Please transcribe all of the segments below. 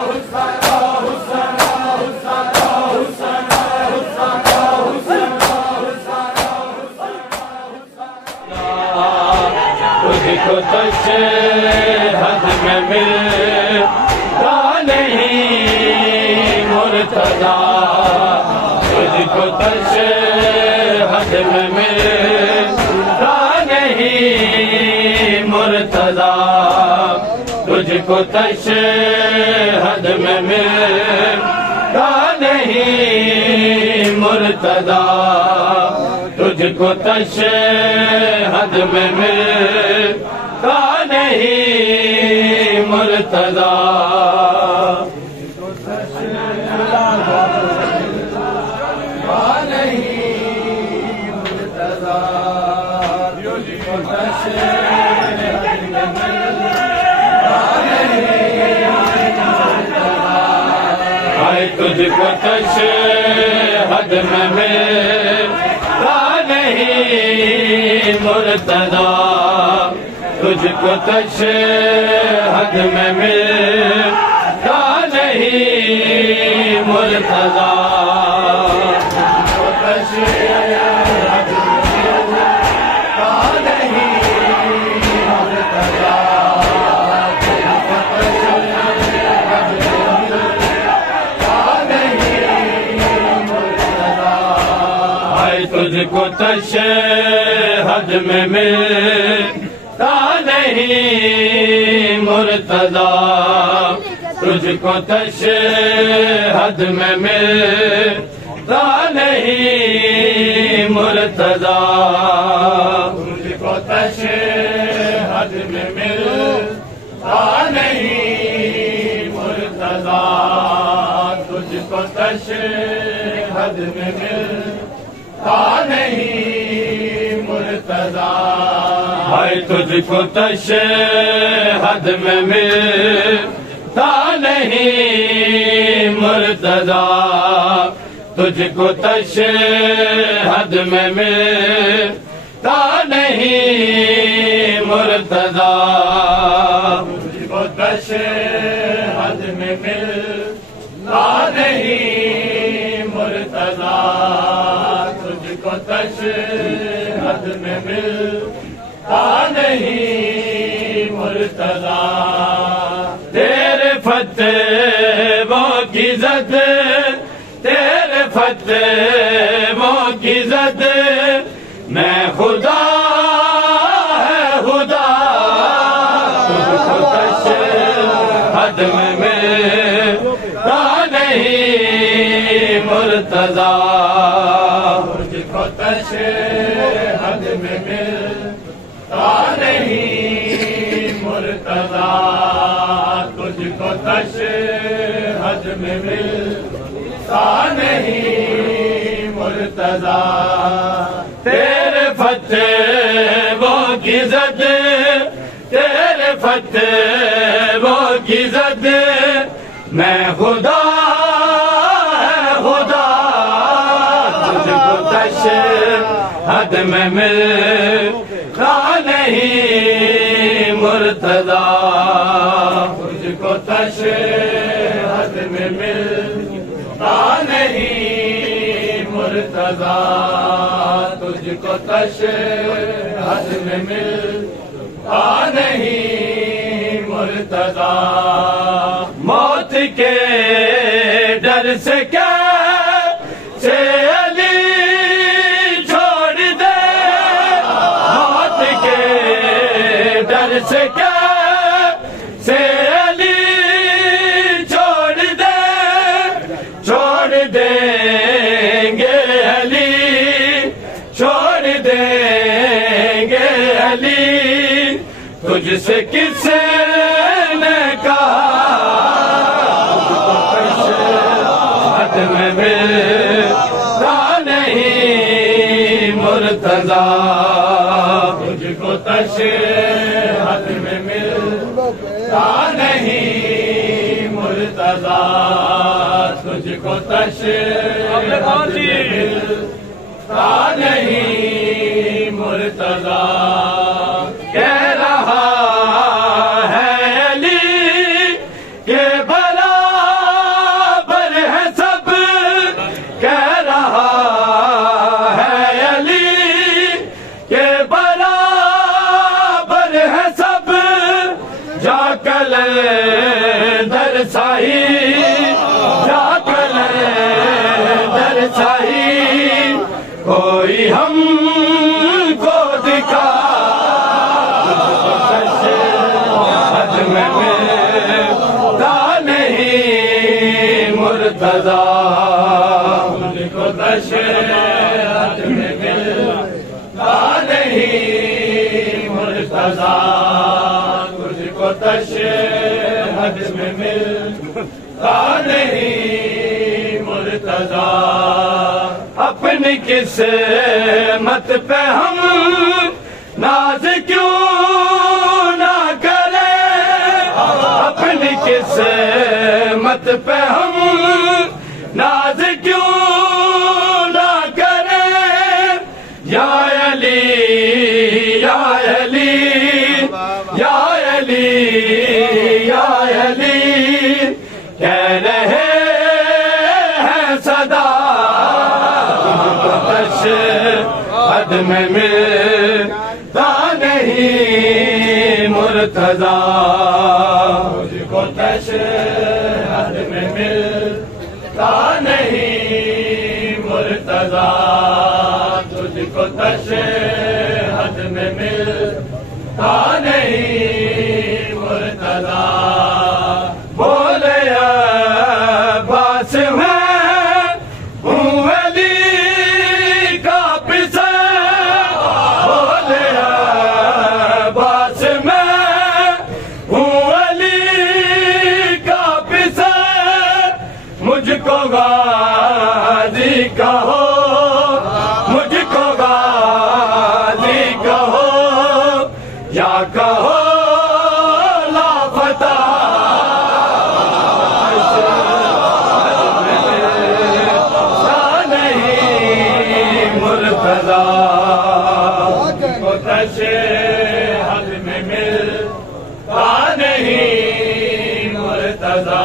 کو تشہد میں ملتا نہیں مرتضیٰ، تجھ کو تشہد میں ملتا نہیں مرتضیٰ، تجھ کو تشہد میں ملتا نہیں مرتضیٰ، تجھ کو تشہد میں ملتا نہیں مرتضیٰ، تجھ کو تشہد میں ملتا نہیں مرتضیٰ، تجھ کو تشہد میں ملتا نہیں مرتضیٰ، تجھ کو تشہد میں ملتا نہیں مرتضیٰ، تجھ کو تشہد میں ملتا نہیں مرتضیٰ، تجھ کو تشہد میں ملتا نہیں مرتضیٰ، تجھ کو تشہد میں ملتا نہیں مرتضیٰ، ہائے تجھ کو تشہد میں ملتا نہیں مرتضیٰ، تجھ کو تشہد میں ملتا نہیں مرتضیٰ، تجھ کو تشہد میں ملتا نہیں مرتضیٰ، تجھ کو تشہد میں ملتا نہیں مرتضیٰ، تیرے فتووں کی زد، تیرے فتووں کی زد میں خدا ہے خدا، تجھ کو تشہد میں ملتا نہیں مرتضیٰ، تجھ کو تشہد میں ملتا نہیں مرتضیٰ، تجھ کو تشہد میں ملتا نہیں مرتضیٰ، تیرے فتووں کی زد، تیرے فتووں کی زد میں خدا ہے خدا، تجھ کو تشہد میں ملتا نہیں مرتضیٰ، تجھ کو تشہد میں ملتا نہیں مرتضیٰ، تجھ کو تشہد میں ملتا نہیں مرتضیٰ، موت کے ڈر سے کیا سے علی چھوڑ دے، موت کے ڈر سے کیا سے علی چھوڑ دے، چھوڑ دیں گے علی، چھوڑ دیں گے علی، تجھ سے کس نے کہا تجھ کو تشہد میں ملتا نہیں مرتضیٰ، تجھ کو تشہد میں ملتا نہیں مرتضیٰ، تجھ کو تشہد میں ملتا نہیں مرتضیٰ، کہہ رہا ہے علی کہ بلا سائی جا کلے در سائی کوئی ہم کو دکھا حد میں ملتا نہیں مرتضی مجھ کو تشہد میں ملتا نہیں مرتضی تجھ کو تشہد میں ملتا نہیں مرتضی اپنی قسمت پہ ہم ناز کیوں نہ کریں اپنی قسمت پہ ہم ناز کیوں نہ کریں یا علی یا علی یا علی یا علی کہہ رہے ہیں صدا تشہد میں ملتا نہیں مرتضی مجھ کو تشہد میں ملتا نہیں مرتضی تجھ کو تشہد میں ملتا نہیں مرتضی بولے عباس میں ہوں علی کا پسر بولے عباس میں ہوں علی کا پسر مجھ کو غازی کہو مجھ کو غازی کہو یا کہو لاپتہ نہیں مرتضی کو تشہد میں ملتا نہیں مرتضی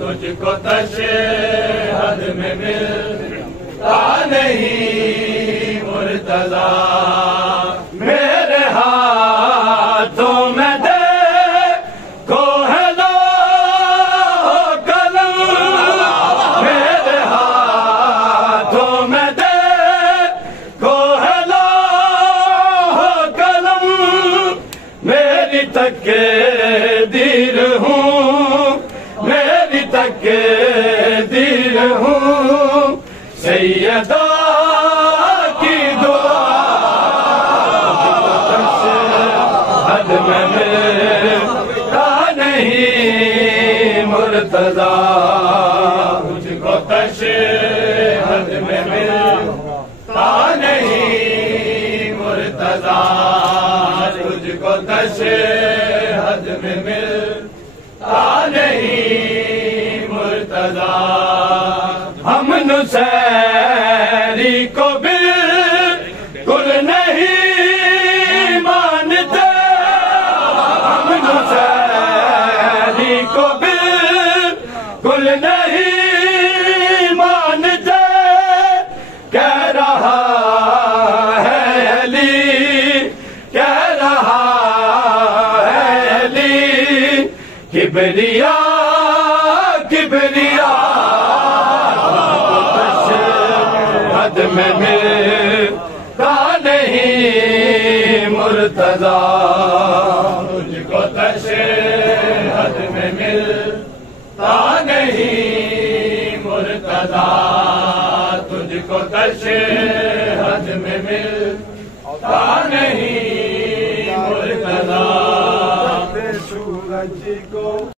تجھ کو تشہد میں ملتا نہیں مرتضی میرے ہاتھوں میں دے کو ہے لوح قلم میرے ہاتھوں میں دے کو ہے لوح قلم میری تقدیر ہوں میری تقدیر ہوں سیدہ کی دعا تشہد میں ملتا نہیں مرتضی مجھ کو تشہد میں ملتا نہیں مرتضی تجھ کو تشہد میں ملتا نہیں مرتضی ہم نصیری کو بالکل نہیں مانتے ہم نصیری کو بالکل نہیں مانتے کہہ رہا ہے علی کہہ رہا ہے علی کبریا کبریا تشہد میں ملتا نہیں مرتضی مجھ کو تشہد میں ملتا نہیں مرتضی تجھ کو تشہد میں ملتا نہیں مرتضی سورج کو